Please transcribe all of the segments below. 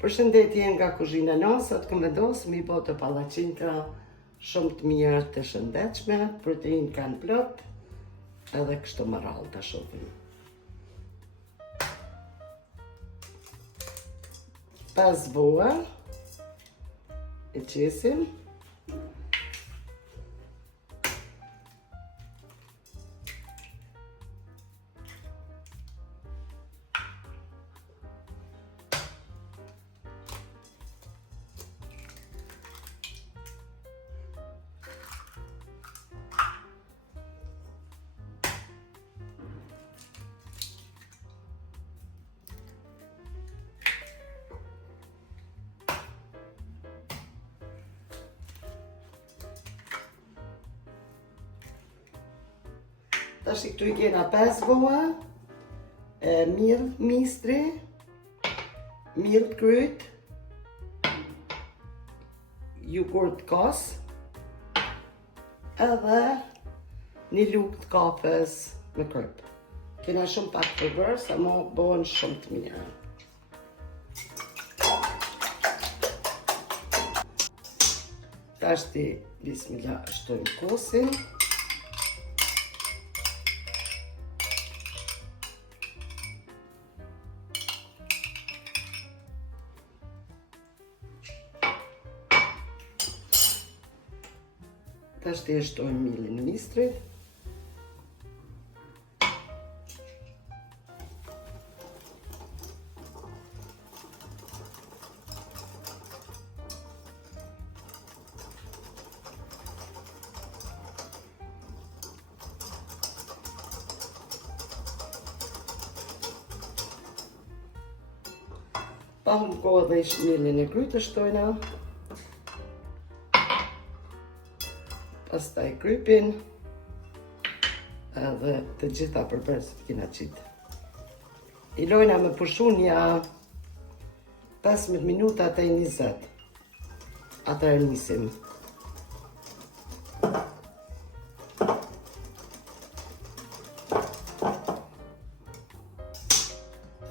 Përshëndetje nga kuzhina jonë, sot kam vendosur mi bë të pallaqinka shumë të mira të shëndetshme, proteinë kanë plot, edhe kështu më radhë ta shohim. 5 bua e qesim. Tash këtu I kena 5 bua, miell mistri, miell kryt, jogurt kos, edhe një lugë të kafes me kryp. Kena shumë pak përbër, sa mo bëhen shumë të mira. Tash ti, bismillah, shtojmë kosin. Tash të shtojmë mielin e mistrit. Pa humbë kohë dhe mielin e kryt të shtojna. Pastaj krypin, edhe të gjitha përbërësit kina qitë. I lojna me pushunja 15 minuta të 20. Atëherë nisim.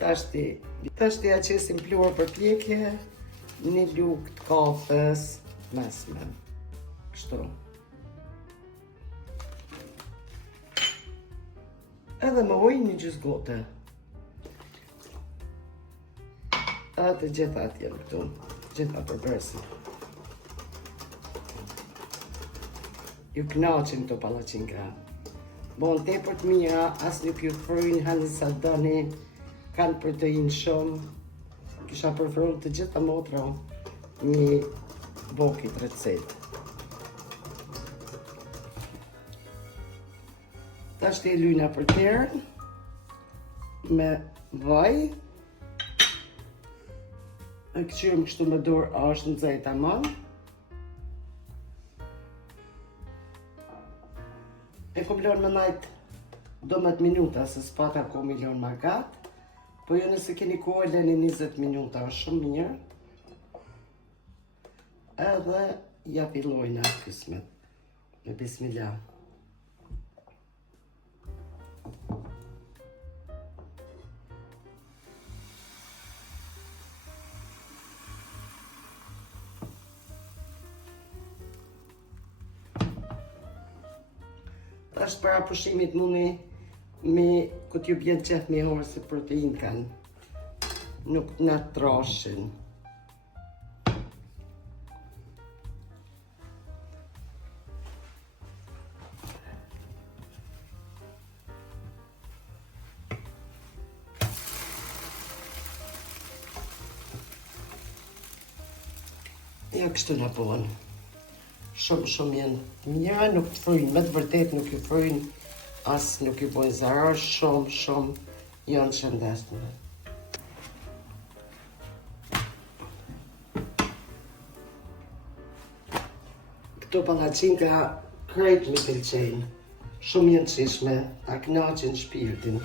Tash ti ja qesim pluhur për pjekje, një lugë të kafes mesme. Kështu. Edhe më ujë një gjysmë gote. Edhe të gjitha atje këtu, gjitha përbërësit. Ju knaqin këto pallaqinka. Bon tepër të mira, as nuk ju fryjnë, hani sa doni, kanë proteinë shumë. Kisha preferuar të gjitha motra një bokit recetë. Tash të lyna për tërë me vaj. E këqyrëm kështu me dorë, a është nxehtë tamam. E kom lënë me najt 12 minuta, se s'pata ko mi lënë ma gatë. Po jo nëse keni kohë, lëni 20 minuta, është shumë mirë. Edhe ja fillojna kësmet. Me bismillah. Tash para pushimit mundi me ku t'ju bjen qef me horë se protein kanë. Nuk na trashin. Ja kështu na bëhen. Shumë jenë mira, nuk të fryjnë, me të vërtet nuk ju fryjnë, as nuk ju bojnë zarar, shumë janë shëndetshme. Këto pallaqinka krejt mi pëlqejnë, shumë jenë qishme, ta knaqin shpirtin.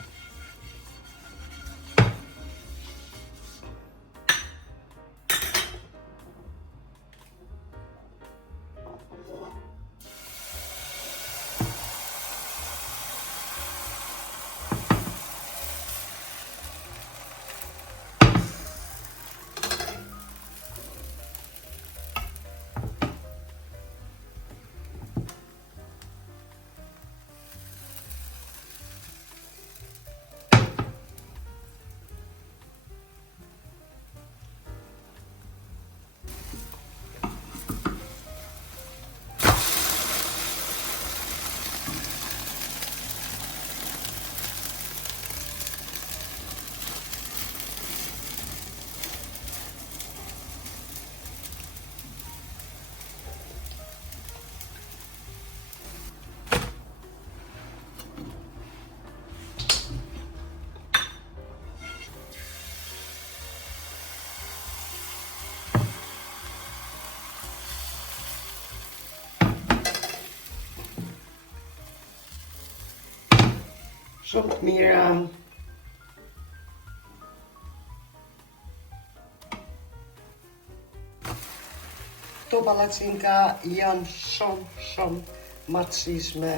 Shumë të mira. Këto palacinka janë shumë më të shishme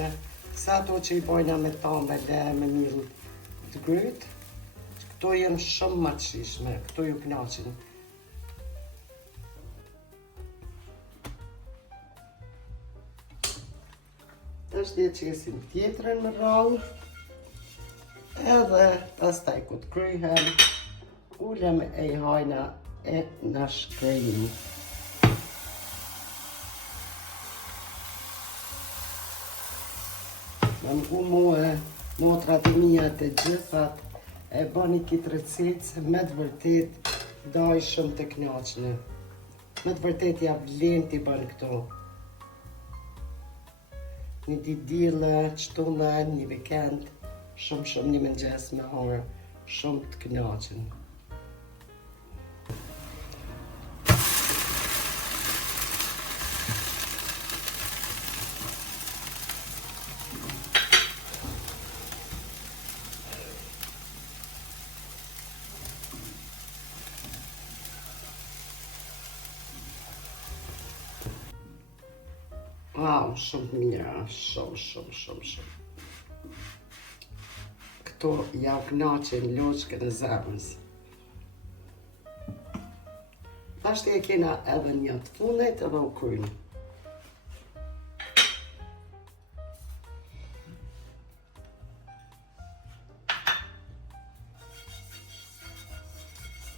sa ato që i bojna me tomele, me miell të gryt. Këto janë shumë më të shishme, këto ju kënaqin. Tash dhe qesim tjetrën në rallë, edhe pastaj ku të kryhem, ulem e i hajna e në shkrim. Më ngu muë, motrat e mija të gjithat, e bani kitë recetë se me të vërtet daj shumë të kënaqshme. Me të vërtet ja vlen t'i bën këto. Një ditë dile, qëtullë, një weekend, shumë një mëngjes me hore, shumë të kënaqshëm. Wow, shumë të mira, shumë. Këto ja u kënaqin loçkën e zemrës. Tash e kena edhe një të fundit edhe u kryn.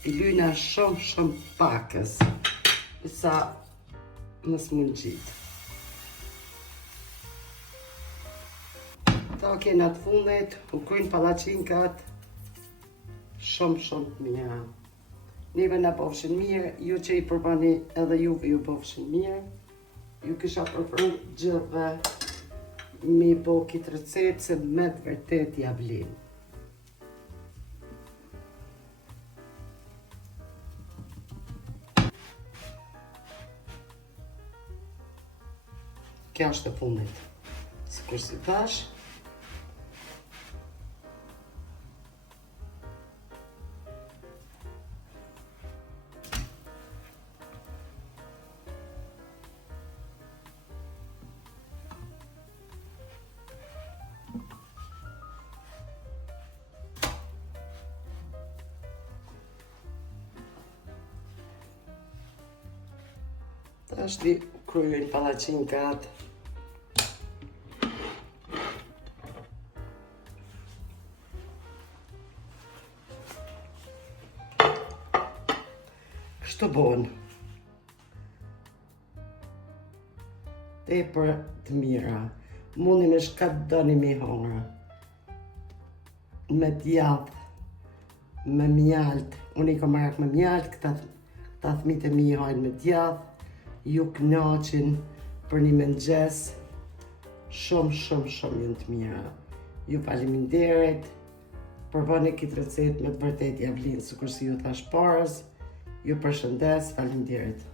I lyna shumë pakës, sa mos mund gjitë. Ta kena të fundit, u kryn palacinkat, shumë të mira. Neve na bofshin mirë, ju që i përbani edhe juve ju bofshin mirë. Ju kisha preferu gjithve mi bo kitë recetë se me të vërtet ja vlen. Kja është e fundit. Sikur si thash, tash di kryen palacinkat. Kështu bon. Tepër të mira. Mundi me shka të doni mi hongra. Me djath, me mjalt. Unë i kom marrë me mjalt, këta thmit e mi hajnë me djath. Ju kënaqin për një mëngjes. Shumë jënë të mira. Ju faleminderit. Përbani këtë recetë me të vërtet ja vlen, sikur si ju thash parës. Ju përshëndes, faleminderit.